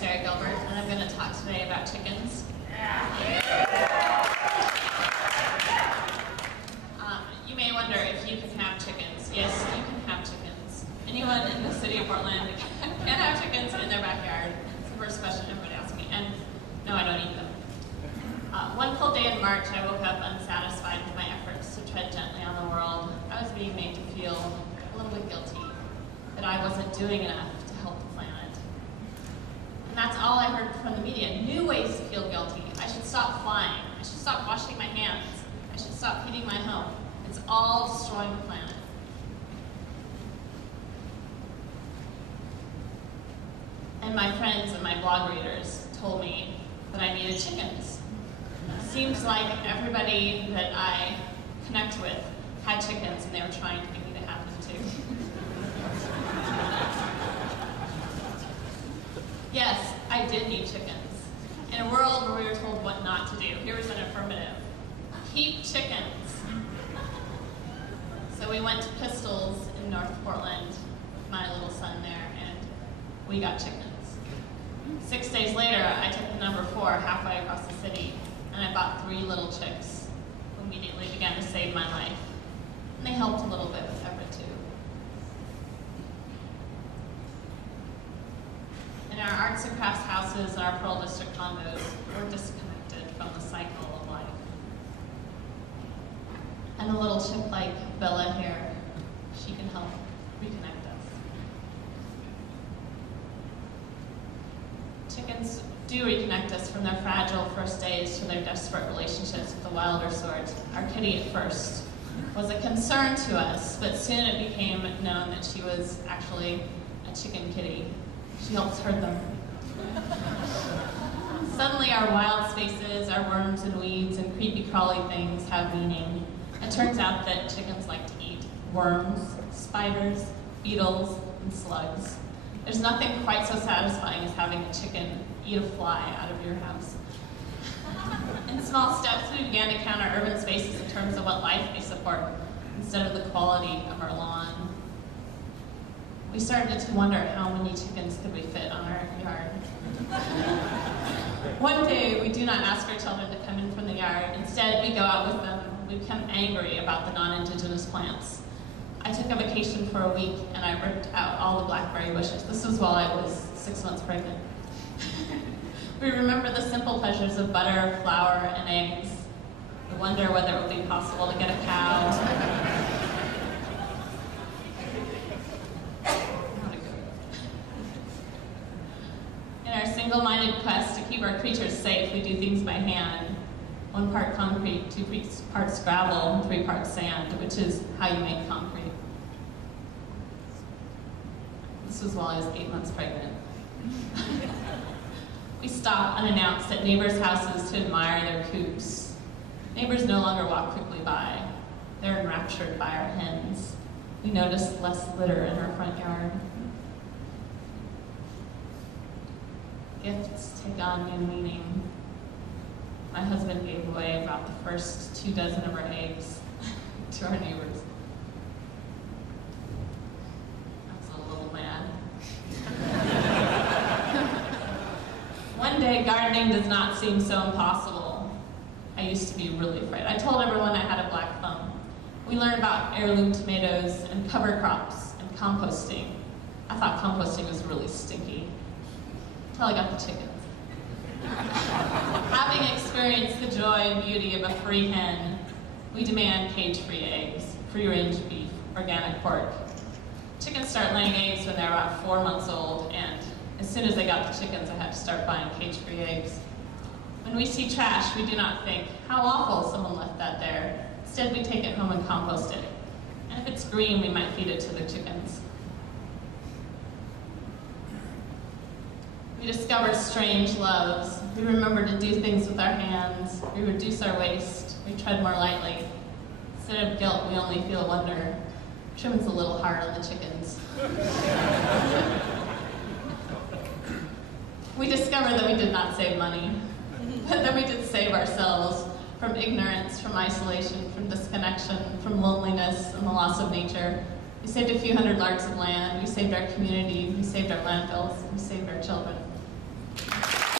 Gilbert, and I'm going to talk today about chickens. You may wonder if you can have chickens. Yes, you can have chickens. Anyone in the city of Portland can have chickens in their backyard. It's the first question everybody asks me, and no, I don't eat them. One cold day in March, I woke up unsatisfied with my efforts to tread gently on the world. I was being made to feel a little bit guilty that I wasn't doing enough to help the planet. And that's all I heard from the media. New ways to feel guilty. I should stop flying. I should stop washing my hands. I should stop heating my home. It's all destroying the planet. And my friends and my blog readers told me that I needed chickens. Seems like everybody that I connect with had chickens, and they were trying to get me to have them too. Yes, I did need chickens. In a world where we were told what not to do, here was an affirmative. Keep chickens. So we went to Pistols in North Portland, with my little son there, and we got chickens. 6 days later, I took the number 4 halfway across the city, and I bought 3 little chicks, who immediately began to save my life. And they helped a little bit with Everett too. In our arts and crafts houses and our Pearl District condos, we're disconnected from the cycle of life. And the little chick like Bella here, she can help reconnect us. Chickens do reconnect us from their fragile first days to their desperate relationships with the wilder sort. Our kitty at first was a concern to us, but soon it became known that she was actually a chicken kitty. She helps herd them. Suddenly our wild spaces, our worms and weeds and creepy crawly things have meaning. It turns out that chickens like to eat worms, spiders, beetles, and slugs. There's nothing quite so satisfying as having a chicken eat a fly out of your house. In small steps, we began to count our urban spaces in terms of what life they support, instead of the quality of our lawn. We started to wonder how many chickens could we fit on our yard. One day, we do not ask our children to come in from the yard. Instead, we go out with them. We become angry about the non-indigenous plants. I took a vacation for a week, and I ripped out all the blackberry bushes. This was while I was 6 months pregnant. We remember the simple pleasures of butter, flour, and eggs. We wonder whether it would be possible to get a cow. In our single-minded quest to keep our creatures safe, we do things by hand. 1 part concrete, 2 parts gravel, and 3 parts sand, which is how you make concrete. This was while I was 8 months pregnant. We stop unannounced at neighbors' houses to admire their coops. Neighbors no longer walk quickly by. They're enraptured by our hens. We notice less litter in our front yard. Gifts take on new meaning. My husband gave away about the first 2 dozen of our eggs to our neighbors. I was a little mad. One day, gardening does not seem so impossible. I used to be really afraid. I told everyone I had a black thumb. We learned about heirloom tomatoes and cover crops and composting. I thought composting was really stinky, until I got the chickens. Having experienced the joy and beauty of a free hen, we demand cage-free eggs, free-range beef, organic pork. Chickens start laying eggs when they're about 4 months old, and as soon as I got the chickens, I had to start buying cage-free eggs. When we see trash, we do not think, how awful someone left that there. Instead, we take it home and compost it. And if it's green, we might feed it to the chickens. We discover strange loves. We remember to do things with our hands. We reduce our waste. We tread more lightly. Instead of guilt, we only feel wonder. Trim's a little hard on the chickens. We discover that we did not save money, but that we did save ourselves from ignorance, from isolation, from disconnection, from loneliness and the loss of nature. We saved a few hundred larks of land. We saved our community. We saved our landfills. We saved our children.